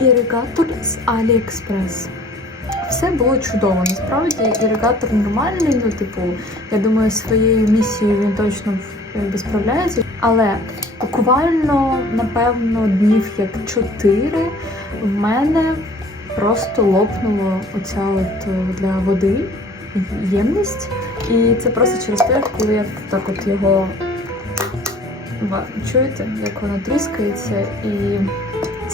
іригатор з AliExpress. Все було чудово. Насправді іригатор нормальний. Ну, типу, я думаю, своєю місією він точно справляється. Але буквально, напевно, днів як чотири в мене просто лопнуло оця от е, для води ємність. І це просто через те, коли я так от його чуєте, як воно тріскається, і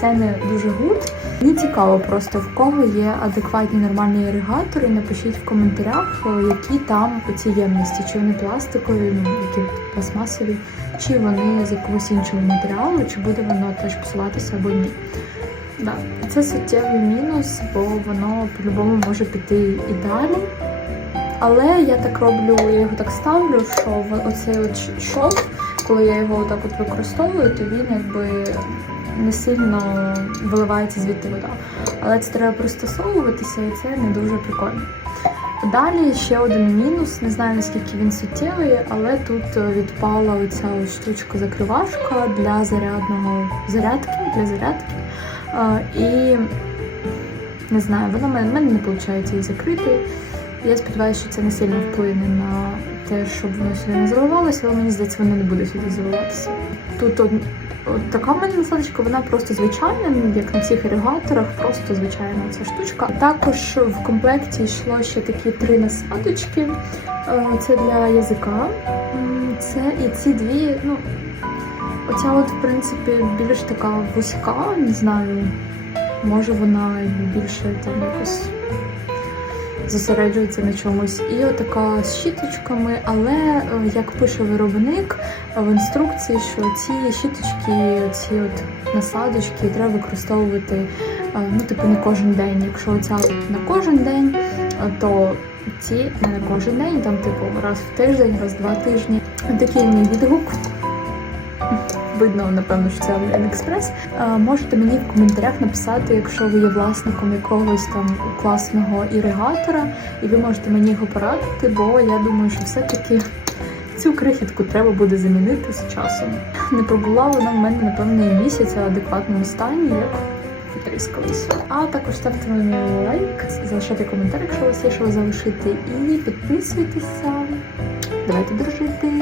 це не дуже гуд. Мені цікаво просто в кого є адекватні нормальні іригатори. Напишіть в коментарях, які там оці ємності, чи вони пластикові, ну які пластмасові, чи вони з якогось іншого матеріалу, чи буде воно теж псуватися або ні. Да. Це суттєвий мінус, бо воно по-любому може піти і далі. Але я так роблю, я його так ставлю, що оцей от шов, коли я його так от використовую, то він якби не сильно виливається звідти вода. Але це треба пристосовуватися, і це не дуже прикольно. Далі ще один мінус, не знаю наскільки він суттєвий, але тут е, відпала оця штучка закривашка для зарядного зарядки, для зарядки. Е, І не знаю, вона в мене не виходить її закрити. Я сподіваюся, що це не сильно вплине на те, щоб воно сюди не заливалося, але мені здається, воно не буде сюди заливатися. Тут от, от така в мене насадочка, вона просто звичайна, як на всіх іригаторах, просто звичайна ця штучка. Також в комплекті йшло ще такі три насадочки. Е, Це для язика. Це і ці дві, ну, оця от, в принципі, більш така вузька, не знаю, може вона більше там якось зосереджується на чомусь. І отака з щіточками, але е, як пише виробник в інструкції, що ці щіточки, ці от насадочки треба використовувати е, ну, типу, не кожен день. Якщо от на кожен день, е, то ці не на кожен день, там, типу, раз в тиждень, раз в два тижні. Такий мій відгук. Видно, напевно, що це AliExpress. Е, Можете мені в коментарях написати, якщо ви є власником якогось там класного іригатора, і ви можете мені його порадити, бо я думаю, що все-таки цю крихітку треба буде замінити з часом. Не пробула вона в мене, напевно, і місяць в адекватному стані, як потріскалась. А також ставте мені лайк, залишайте коментар, якщо у вас є що залишити, і підписуйтеся. Давайте дружити.